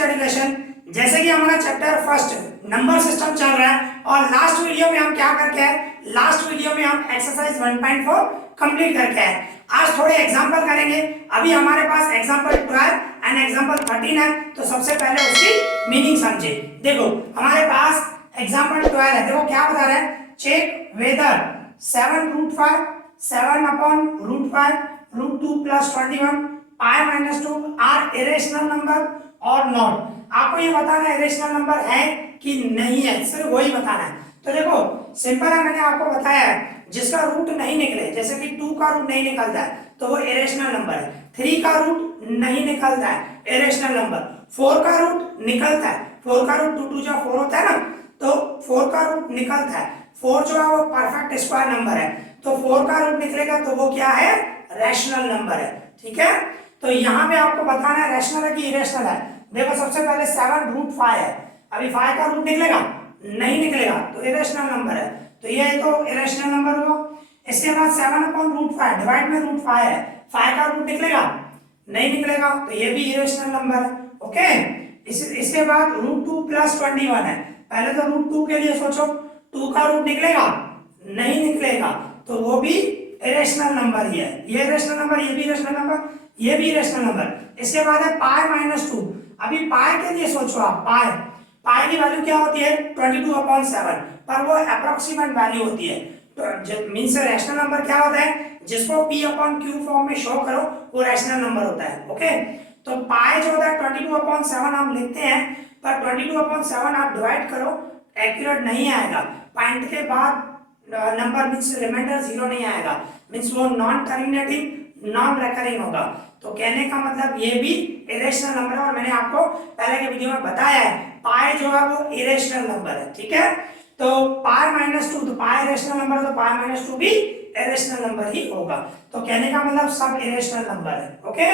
बच्चे एडुकेशन, जैसे कि हमारा चैप्टर फर्स्ट नंबर सिस्टम चल रहा है और लास्ट वीडियो में हम क्या करके आए, लास्ट वीडियो में हम एक्सरसाइज 1.4 कंप्लीट करके आए। आज थोड़े एग्जांपल करेंगे। अभी हमारे पास एग्जांपल 12 एंड एग्जांपल 13 है, तो सबसे पहले उसकी मीनिंग समझे। देखो हमारे पास एग्जांपल 12 है, देखो क्या बता रहा है, check whether 7√5 7/√5 √2 + 21 π-2 are irrational number और नॉट। आपको ये बताना है इरेशनल नंबर है कि नहीं है, सिर्फ वही बताना है। तो देखो सिंपल है, मैंने आपको बताया है जिसका रूट नहीं निकले, जैसे कि 2 का रूट नहीं निकलता है तो वो इरेशनल नंबर है, 3 का रूट नहीं निकलता है इरेशनल नंबर, 4 का रूट निकलता है, 4 का रूट 2 2 जा 4 होता है ना, तो 4 का रूट निकलता है, 4 जो है वो परफेक्ट स्क्वायर नंबर है, तो 4 का रूट निकलेगा तो वो क्या है, रैशनल नंबर है। ठीक है, तो यहाँ पे आपको बताना है रैशनल है कि इरेशनल है। देखो सबसे पहले 7√5 है, अभी 5 का रूट निकलेगा, नहीं निकलेगा तो इरेशनल नंबर है, तो ये तो इरेशनल नंबर हुआ। इसके बाद 7/√5 डिवाइड में √5 है, 5 का रूट निकलेगा, नहीं निकलेगा तो ये भी इरेशनल नंबर है। ओके, इसके बाद √2 + 21 है, पहले तो √2 के लिए सोचो, 2 का रूट निकलेगा, नहीं निकलेगा तो वो भी इरेशनल नंबर ही है, ये इरेशनल नंबर, ये भी इरेशनल नंबर, ये भी इरेशनल नंबर। इसके बाद है π-2, अभी पाई के लिए सोचो आप, पाई की वैल्यू क्या होती है 22/7, पर वो अप्रोक्सीमेट वैल्यू होती है, तो मींस रैशनल नंबर क्या होता है, जिसको p/q फॉर्म में शो करो वो रैशनल नंबर होता है। ओके, तो पाई जो होता है 22/7 हम लिखते हैं, पर 22/7 आप डिवाइड करो एक्यूरेट नहीं आएगा, पॉइंट के बाद नंबर मींस रिमाइंडर 0 नहीं आएगा, मींस वो नॉन टर्मिनेटिंग नॉन रेकरिंग होगा, तो कहने का मतलब ये भी इरेशनल नंबर है। और मैंने आपको पहले के वीडियो में बताया है पाई जो है वो इरेशनल नंबर है। ठीक है, तो π-2, तो पाई इरेशनल नंबर, तो π-2 भी इरेशनल नंबर ही होगा, तो कहने का मतलब सब इरेशनल नंबर है। ओके,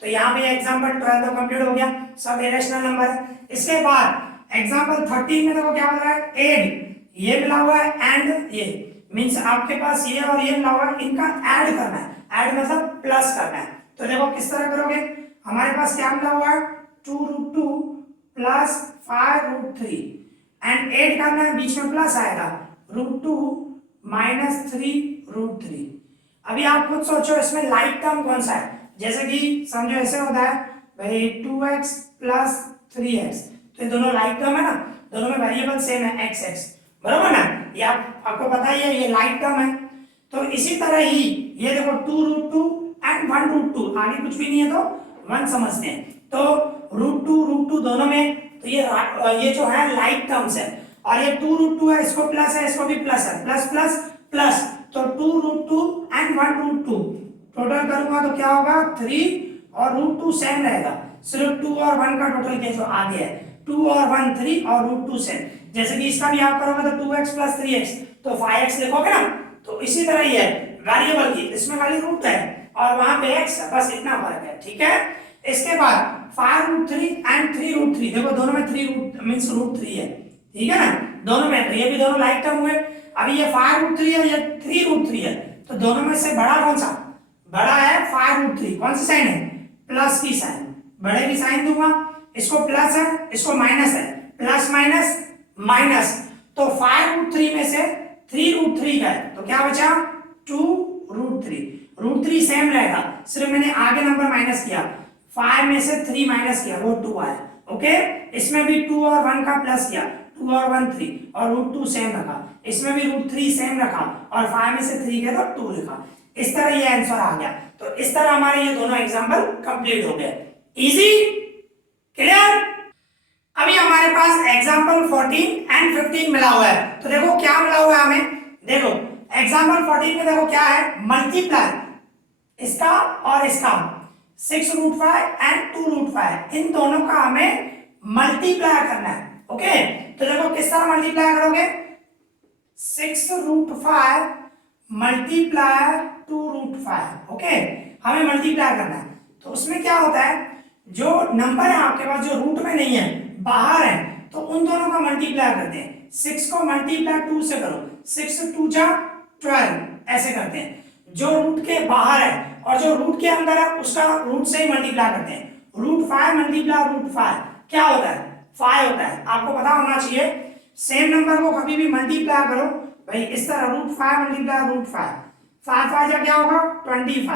तो यहाँ पे एग्जांपल 12 तो कंप्लीट हो गया, सब इरेशनल नंबर है। इसके बाद एग्जांपल 13 में देखो क्या बोल रहा है, एड, ये मिला हुआ है एंड, ये मींस आपके पास ये और ये मिला हुआ है, इनका ऐड करना है, ऐड मतलब प्लस करना है, तो देखो किस तरह करोगे, हमारे पास क्या मिला हुआ है 2√2 + 5√3 एंड ऐड करना है, बीच में प्लस आएगा √2 - 3√3। अभी आप खुद सोचो इसमें लाइक टर्म कौन सा है, जैसे कि समझो ऐसे होता है भाई 2x + 3x, तो ये दोनों लाइक टर्म है ना, दोनों में वेरिएबल सेम है x, बराबर ना, ये आपको पता ही है ये लाइक टर्म है। तो इसी तरह ही ये देखो 2√2 एंड 1√2, आगे कुछ भी नहीं है तो 1 समझते हैं, तो √2 दोनों में, तो ये जो है लाइक टर्म्स है, और ये 2√2 है, इसको प्लस है, इसको भी प्लस है, प्लस प्लस प्लस, तो 2√2 एंड 1√2 टोटल करूंगा तो क्या होगा 3, और √2 सेम रहेगा, सिर्फ 2 और 1 का टोटल के जो आगे है 2 और 1 3 और √2 सेम, जैसे कि इसका भी आप करोगे तो 2x + 3x तो 5x लिखोगे ना, तो इसी तरह ही है वेरिएबल की, इसमें खाली रूट है और वहां पे x, बस इतना फर्क है। ठीक है, इसके बाद 5√3 एंड 3√3, देखो दोनों में 3 रूट मींस √3 है, ठीक है ना, दोनों में, तो ये भी दोनों लाइक टर्म हुए। अभी ये 5√3 है, ये 3√3 है, तो दोनों में से बड़ा कौन सा, बड़ा है 5√3, कौन सी साइन है, प्लस की साइन, बड़े की साइन दूंगा, इसको प्लस है, इसको माइनस है, प्लस माइनस माइनस, तो 5√3 में से 3√3 का है, तो क्या बचा 2√3, √3 सेम रहेगा, सिर्फ मैंने आगे नंबर माइनस किया, 5 में से 3 माइनस किया, वो 2 आया। ओके, इसमें भी 2 और 1 का प्लस किया, 2 और 1 3, और √2 सेम रखा, इसमें भी √3 सेम रखा, और 5 में से 3 गया तो 2 लिखा, इस तरह ये आंसर आ गया। तो इस तरह हमारे ये दोनों एग्जांपल कंप्लीट हो गए। Easy, clear. अभी हमारे पास एग्जांपल 14 एंड 15 मिला हुआ है, तो देखो क्या मिला हुआ है हमें, देखो एग्जांपल 14 में देखो क्या है, मल्टीप्लाई इसका और इसका 6√5 एंड 2√5, इन दोनों का हमें मल्टीप्लाई करना है। ओके, तो देखो किस तरह मल्टीप्लाई करोगे, 6√5 मल्टीप्लाई 2√5, ओके, हमें मल्टीप्लाई करना है, तो उसमें क्या होता है, जो नंबर है आपके पास जो रूट में नहीं है, बाहर है, तो उन दोनों का मल्टीप्लाई करते हैं, 6 को मल्टीप्लाई 2 से करो, 6 2 जा 12, ऐसे करते हैं, जो रूट के बाहर है और जो रूट के अंदर है उसका रूट से ही मल्टीप्लाई करते हैं, √5 मल्टीप्लाई √5, क्या होता है 5 होता है। आपको पता होना चाहिए सेम नंबर को कभी भी मल्टीप्लाई करो भाई इस तरह √5 मल्टीप्लाई √5, 5 5 जा क्या होगा 25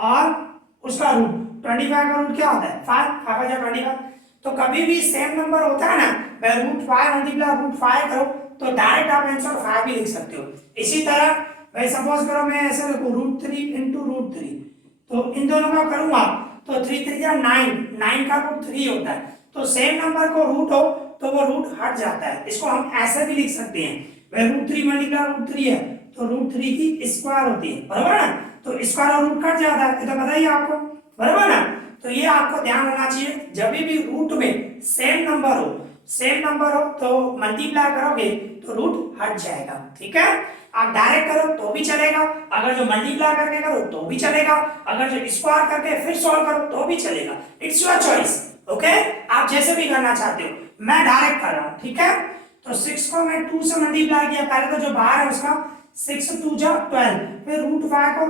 और उसका रूट 25 का रूट क्या होता है 5, 5 जा 25। तो कभी भी सेम नंबर होता है ना भाई √5 मल्टीप्लाई √5 करो तो डायरेक्ट आप आंसर 5 भी लिख सकते हो। इसी तरह भाई सपोज करो मैं ऐसे लिखूं √3 इंटू √3, तो इन दोनों का करूंगा तो 3 3 जा 9, 9 का रूट 3 होता है। तो सेम नंबर को रूट हो तो वो रूट हट जाता है। इसको हम ऐसे भी लिख सकते हैं भाई √3 मल्टीप्लाई √3 है तो √3 की स्क्वायर होती है, बराबर ना। तो स्क्वायर और रूट कट जाता है, ये तो पता ही है आपको, बराबर ना। तो ये आपको ध्यान रखना चाहिए जब भी रूट में सेम नंबर हो तो मल्टीप्लाई करोगे तो रूट हट जाएगा, ठीक है। आप डायरेक्ट करो तो भी चलेगा, अगर जो मल्टीप्लाई करके करो तो भी चलेगा, अगर जो स्क्वायर करके फिर सॉल्व करो तो भी चलेगा। It's your choice, okay. आप जैसे भी करना चाहते हो, मैं डायरेक्ट कर रहा हूं, ठीक है। तो 6 को मैं 2 से मल्टीप्लाई किया, पहले तो जो बाहर है उसका 6 2 जा 12, फिर √5 को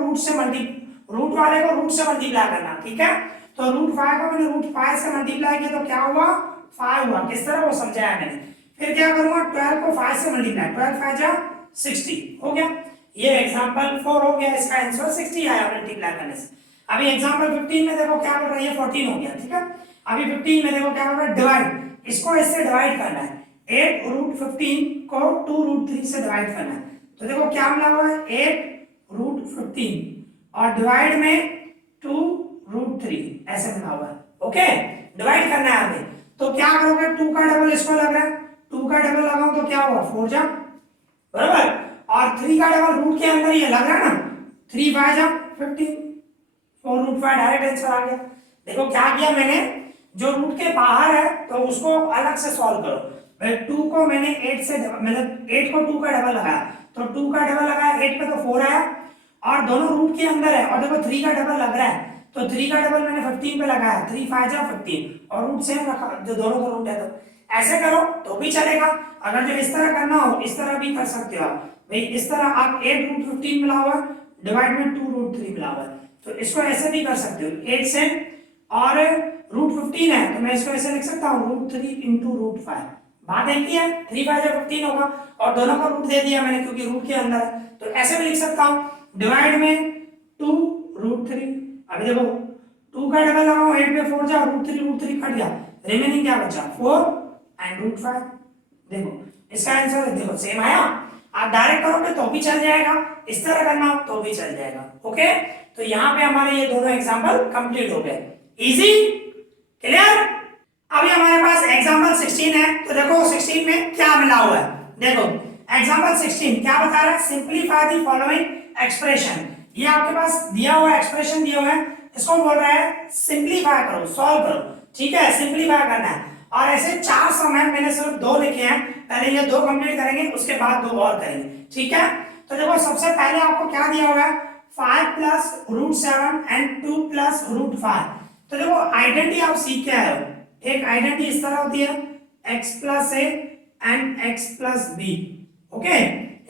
रूट वाले को रूट से मल्टीप्लाई करना, ठीक है। तो √5 को मैंने √5 से मल्टीप्लाई किया तो क्या हुआ 5 हुआ। किस तरह वो समझाया मैंने। फिर क्या करूंगा 12 को 5 से मल्टीप्लाई, 12 5 जा 60 हो गया। ये एग्जांपल 4 हो गया, इसका आंसर 60 आया मल्टीप्लाई करने से। अभी एग्जांपल 15 में देखो क्या कर रहा है, ये 14 हो गया, ठीक है। अभी 15 में देखो क्या कर रहा है डिवाइड, इसको इससे डिवाइड करना है। 8 √15 को 2 √3 से डिवाइड करना है। तो देखो क्या मिला हुआ है 8 √15 और डिवाइड में 2 √3 ऐसे मिला हुआ है, ओके। डिवाइड करना है हमें, तो क्या करोगे 2 का डबल इसको लग रहा है, 2 का डबल लगाओ तो क्या हुआ 4 जा, बराबर। और 3 का डबल रूट के अंदर ये लग रहा है ना, 3 5 जा 15, 4 √5 डायरेक्ट आंसर आ गया। देखो क्या किया मैंने, जो रूट के बाहर है तो उसको अलग से सॉल्व करो। भाई 2 को मैंने 8 से मतलब 8 को 2 का डबल लगाया, तो 2 का डबल लगाया 8 पे तो 4 आया, और दोनों रूट के अंदर है और देखो 3 का डबल लग रहा है तो 3 का डबल मैंने 15 पे लगाया, 3 5 जा 15 और रूट सेम रखा, जो दोनों का रूट है। तो ऐसे करो तो भी चलेगा, अगर जो इस तरह करना हो इस तरह भी कर सकते हो आप। भाई इस तरह आप 8 √15 मिला हुआ डिवाइड में 2 √3 मिला हुआ, तो इसको ऐसे भी कर सकते हो 8 से, और √15 है तो मैं इसको ऐसे लिख सकता हूँ √3 इंटू √5। बात एक ही है, 3 5 जा 15 होगा और दोनों का रूट दे दिया मैंने क्योंकि रूट के अंदर है, तो ऐसे भी लिख सकता हूँ डिवाइड में 2 √3। अभी देखो 2 का डबल लगाओ 8 पे 4 जा √3 कट गया, रिमेनिंग क्या बचा 4 एंड √5। देखो इसका आंसर देखो सेम आया। आप डायरेक्ट करोगे तो भी चल जाएगा, इस तरह करना हो तो भी चल जाएगा, ओके। तो यहाँ पे हमारे ये दोनों एग्जांपल कंप्लीट हो गए, इजी, क्लियर। अभी हमारे पास एग्जांपल 16 है, तो देखो 16 में क्या मिला हुआ है। देखो एग्जांपल 16 क्या बता रहा है, सिंपलीफाई द फॉलोइंग एक्सप्रेशन। ये आपके पास दिया हुआ एक्सप्रेशन दिया हुआ है, इसको बोल रहा है सिंपलीफाई करो, सॉल्व करो, ठीक है, सिंपलीफाई करना है। और ऐसे 4 सम है, मैंने सिर्फ 2 लिखे हैं, पहले ये 2 कंप्लीट करेंगे उसके बाद 2 और करेंगे, ठीक है। तो देखो सबसे पहले आपको क्या दिया हुआ है 5 प्लस √7 एंड 2 प्लस √5। तो देखो आइडेंटिटी आप सीख के आए हो, एक आइडेंटिटी इस तरह होती है x plus a and x plus b, okay.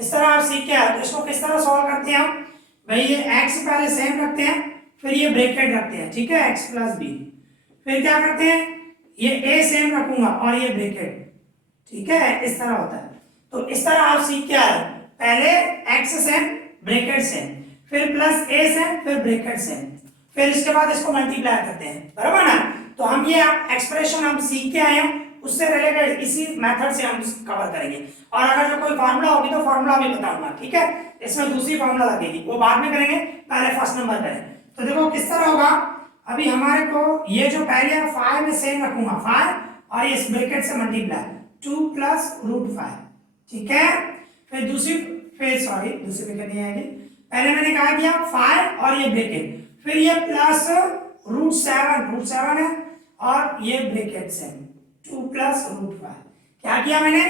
इस तरह आप सीख के आए, तो इसको किस तरह सॉल्व करते हैं हम, भाई ये x पहले सेम रखते हैं फिर ये ब्रैकेट रखते हैं, ठीक है, x प्लस b, फिर क्या करते हैं ये a सेम रखूंगा और ये ब्रैकेट, ठीक है, इस तरह होता है। तो इस तरह आप सीख के आए, पहले x सेम ब्रैकेट सेम, फिर प्लस a सेम फिर ब्रैकेट सेम, फिर इसके बाद इसको मल्टीप्लाई करते हैं, बराबर ना। तो हम ये एक्सप्रेशन हम सीख के आए हैं, उससे रिलेटेड इसी मेथड से हम कवर करेंगे। और अगर जो कोई फार्मूला होगी तो फार्मूला भी बताऊंगा, ठीक है। इसमें दूसरी फार्मूला लगेगी, वो बाद में करेंगे, पहले फर्स्ट नंबर करें। तो देखो किस तरह होगा, अभी हमारे को ये जो पहले है 5 में सेम रखूंगा 5 और इस ब्रैकेट से मल्टीप्लाई 2 प्लस √5, ठीक है। फिर दूसरी ब्रैकेट नहीं आएगी, पहले मैंने कहा किया 5 और ये ब्रैकेट, फिर ये प्लस √7 है और ये ब्रैकेट से 2 प्लस √5। क्या किया मैंने,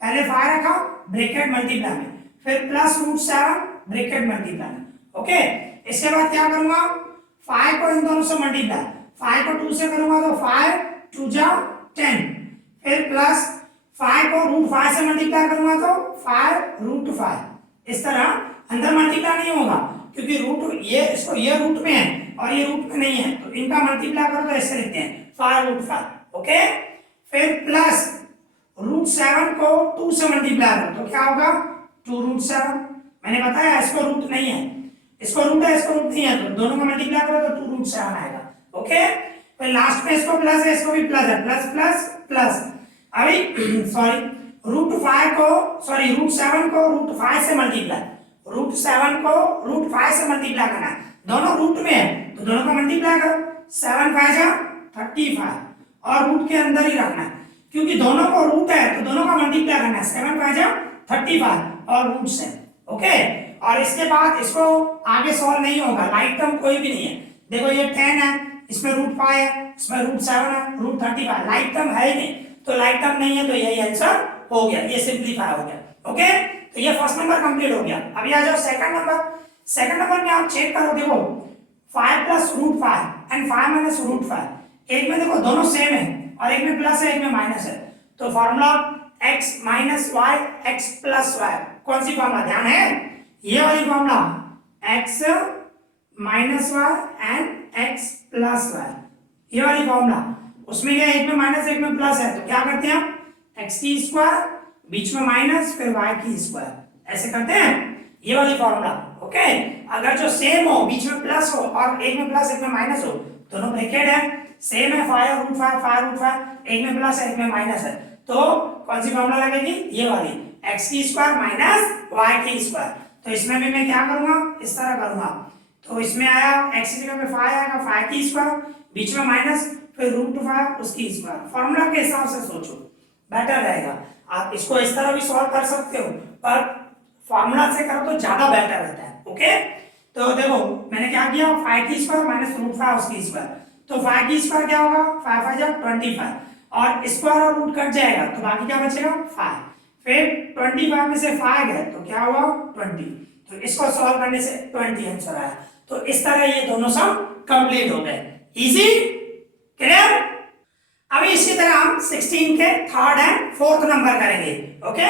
पहले 5 रखा ब्रैकेट मल्टीप्लाई में, फिर प्लस √7 ब्रैकेट मल्टीप्लाई में, ओके। इसके बाद क्या करूंगा 5 को इन दोनों से मल्टीप्लाई, 5 को 2 से करूंगा तो 5 2 जा 10, फिर प्लस 5 को √5 से मल्टीप्लाई करूंगा तो 5 √5। इस तरह अंदर मल्टीप्लाई नहीं होगा क्योंकि रूट ये इसको ये रूट में है और ये रूट में नहीं है, तो इनका मल्टीप्लाई करो तो ऐसे लिखते हैं 5 √5, ओके। फिर प्लस √7 को 2 से मल्टीप्लाई करो तो क्या होगा 2√7। मैंने बताया इसको रूट नहीं है, इसको रूट है, इसको रूट नहीं है, तो दोनों का मल्टीप्लाई करो तो 2√7 आएगा। ओके, फिर लास्ट में इसको प्लस है, इसको भी प्लस है, प्लस प्लस प्लस। अभी सॉरी √7 को √5 से मल्टीप्लाई, √7 को √5 से मल्टीप्लाई करना है, दोनों रूट में है तो दोनों का मल्टीप्लाई करो, 7 5 जा 35 और रूट के अंदर ही रखना है क्योंकि दोनों को रूट है तो दोनों का मल्टीप्लाई करना है, 7 5 जा 35 और रूट से। ओके, और इसके बाद इसको आगे सॉल्व नहीं होगा, लाइक टर्म कोई भी नहीं है। देखो ये 10 है, इसमें √5 है, इसमें √7 है, √35, लाइक टर्म है ही नहीं, तो लाइक टर्म नहीं है तो यही आंसर हो गया, ये सिंपलीफाई हो गया। ओके, तो ये फर्स्ट नंबर कंप्लीट हो गया। अभी आ जाओ सेकंड नंबर। सेकंड नंबर में आप चेक करो, देखो 5 + √5 एंड 5 - √5, एक में देखो दोनों सेम है और एक में प्लस है एक में माइनस है, तो formula x - y x + y, कौन सी फॉर्मूला ध्यान है, ये वाली formula x - y and x + y, ये वाली फॉर्मूला। उसमें क्या एक में माइनस एक में प्लस है तो क्या करते हैं x² बीच में माइनस फिर y², ऐसे करते हैं, ये वाली फॉर्मूला। ओके, अगर जो सेम हो बीच में प्लस हो और एक में प्लस एक में माइनस हो, दोनों ब्रैकेट है, सेम है 5 √5, एक में प्लस है एक में माइनस है, तो कौन सी फॉर्मूला लगेगी, ये वाली x² - y²। तो इसमें भी मैं क्या करूंगा, इस तरह करूंगा, तो इसमें आया x की जगह पे 5 आएगा, 5² बीच में माइनस फिर √5 उसकी स्क्वायर। फॉर्मूला के हिसाब से सोचो, बेटर रहेगा। आप इसको इस तरह भी सॉल्व कर सकते हो पर फॉर्मूला से करो तो ज्यादा बेटर रहता है। ओके, तो देखो मैंने क्या किया, 5² - √5 उसकी स्क्वायर, तो 5 की स्क्वायर क्या होगा, 5 5 जा 25 और स्क्वायर और रूट कट जाएगा तो बाकी क्या बचेगा 5, फिर 25 में से 5 गए तो क्या हुआ 20, तो इसको सॉल्व करने से 20 आंसर आया। तो इस तरह ये दोनों सम कंप्लीट हो गए। Easy, clear. अभी इसी तरह हम 16 के थर्ड एंड फोर्थ नंबर करेंगे। ओके,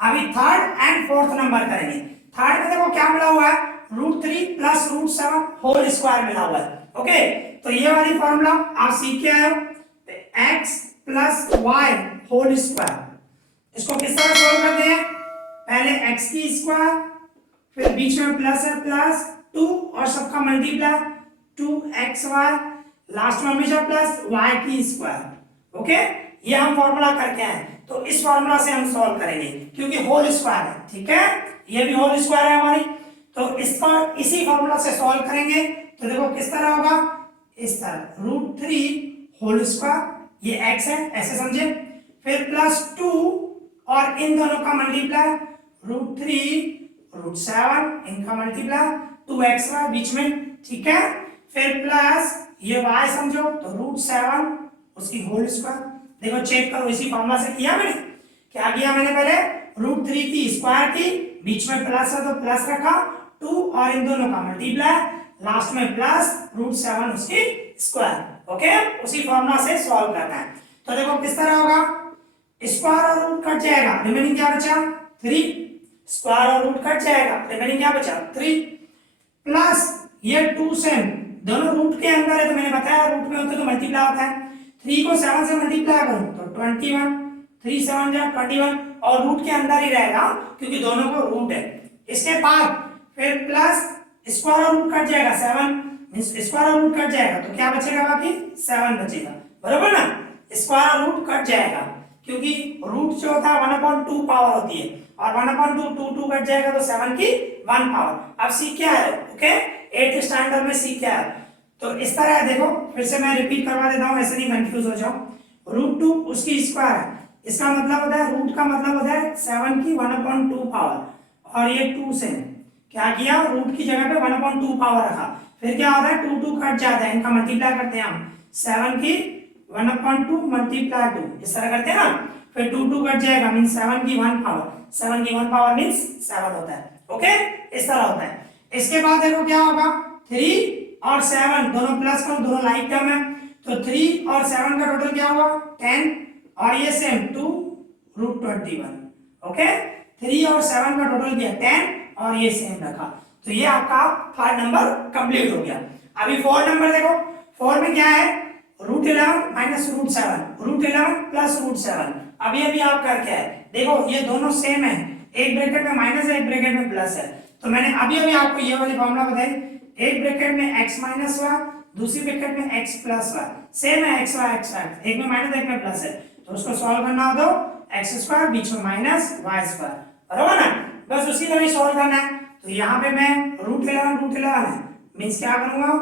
अभी थर्ड एंड फोर्थ नंबर करेंगे। थर्ड में देखो क्या मिला हुआ है, √3 + √7 होल स्क्वायर मिला हुआ है। ओके, तो ये वाली फॉर्मूला आप सीख के आए हो, x + y होल स्क्वायर, इसको किस तरह सॉल्व करते हैं, पहले x की स्क्वायर फिर बीच में प्लस है प्लस 2 और सबका मल्टीप्लाई 2xy, लास्ट में हमेशा प्लस y की स्क्वायर। ओके, ये हम फॉर्मूला करके आए, तो इस फॉर्मूला से हम सॉल्व करेंगे क्योंकि होल स्क्वायर है। ठीक है, ये भी होल स्क्वायर है हमारी, तो इस पर इसी फॉर्मूला से सॉल्व करेंगे। तो देखो किस तरह होगा, इस तरह √3 होल स्क्वायर, ये x है ऐसे समझे, फिर +2 और इन दोनों का मल्टीप्लाई √3 √7 इनका मल्टीप्लाई 2xy बीच में। ठीक है, फिर प्लस ये y समझो तो √7 उसकी होल स्क्वायर। देखो चेक करो, इसी फॉर्मूला से किया मैंने, क्या किया मैंने, पहले √3 की स्क्वायर की, बीच में प्लस है तो प्लस रखा, 2 और इन दोनों का मल्टीप्लाई, लास्ट में प्लस √7 उसकी स्क्वायर। ओके, उसी फॉर्मूला से सॉल्व करना है। तो देखो किस तरह होगा, स्क्वायर और रूट कट जाएगा, रिमेनिंग क्या बचा 3, स्क्वायर और रूट कट जाएगा, रिमेनिंग क्या बचा 3, प्लस ये 2 सेम दोनों रूट के अंदर है, तो मैंने बताया रूट में होते तो मल्टीप्लाई होता है, 3 को 7 से मल्टीप्लाई करूं तो 21, 3 7 जा 21 और रूट के अंदर ही रहेगा क्योंकि दोनों को रूट है। इसके बाद फिर प्लस स्क्वायर और रूट कट जाएगा, 7 स्क्वायर और रूट कट जाएगा तो क्या बचेगा, बाकी 7 बचेगा, बरोबर ना, स्क्वायर और रूट कट जाएगा क्योंकि रूट जो होता है 1/2 पावर होती है और 1/2 2 कट जाएगा तो 7 की 1 पावर। अब सीख क्या है, ओके 8th स्टैंडर्ड में सीख क्या है, तो इस तरह है। देखो फिर से मैं रिपीट करवा देता हूँ, ऐसे नहीं कंफ्यूज हो जाओ। √2 उसकी स्क्वायर है, इसका मतलब होता है रूट का मतलब होता है 7 की 1/2 पावर और ये 2 से क्या किया, रूट की जगह पे 1/2 पावर रखा, फिर क्या होता है 2 कट जाता है, इनका मल्टीप्लाई करते हैं हम, 7 की 1/2 मल्टीप्लाई 2 इस तरह करते हैं ना, फिर 2 कट जाएगा मीन 7 की 1 पावर, 7 की 1 पावर मीन्स 7 होता है। ओके, इस तरह होता है। इसके बाद देखो क्या होगा, 3 और 7 दोनों प्लस करो, दोनों लाइक टर्म है, तो 3 और 7 का टोटल क्या हुआ 10 और ये सेम 2 √21। ओके, 3 और 7 का टोटल किया 10 और ये सेम रखा, तो ये आपका थर्ड नंबर कंप्लीट हो गया। अभी फोर्थ नंबर देखो, 4 में क्या है, √11 माइनस √7, √11 प्लस √7। अभी अभी आप करके आए, देखो ये दोनों सेम है, एक ब्रैकेट में माइनस है, एक ब्रैकेट में प्लस है। तो मैंने अभी अभी आपको ये वाली फॉर्मूला बताई, एक ब्रैकेट में x माइनस हुआ, दूसरी ब्रैकेट में x प्लस हुआ, सेम है x y x, एक में माइनस एक में प्लस है, तो उसको सॉल्व करना हो तो x स्क्वायर बीच में माइनस y स्क्वायर, बराबर ना। बस उसी तरह सॉल्व करना है। तो यहाँ पे मैं √11 है मींस क्या करूंगा,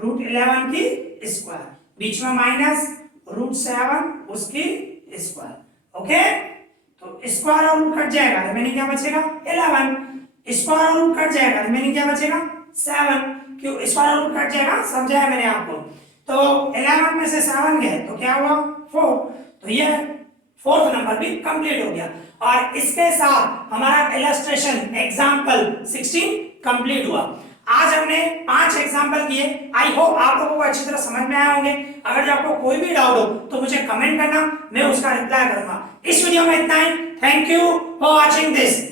√11 की स्क्वायर, बीच में माइनस √7 उसकी स्क्वायर, ओके। तो स्क्वायर और रूट कट जाएगा, रिमेनिंग क्या बचेगा 11, स्क्वायर और रूट कट जाएगा, रिमेनिंग क्या बचेगा 7, क्यों स्क्वायर और रूट कट जाएगा, समझाया मैंने आपको। तो 11 में से 7 गए तो क्या हुआ 4, तो ये फोर्थ नंबर भी कंप्लीट हो गया। और इसके साथ हमारा इलस्ट्रेशन एग्जांपल 16 कंप्लीट हुआ। आज हमने 5 एग्जांपल किए, आई होप आप लोगों को अच्छी तरह समझ में आए होंगे। अगर आपको कोई भी डाउट हो तो मुझे कमेंट करना, मैं उसका रिप्लाई करूंगा। इस वीडियो में इतना ही, thank you for watching this.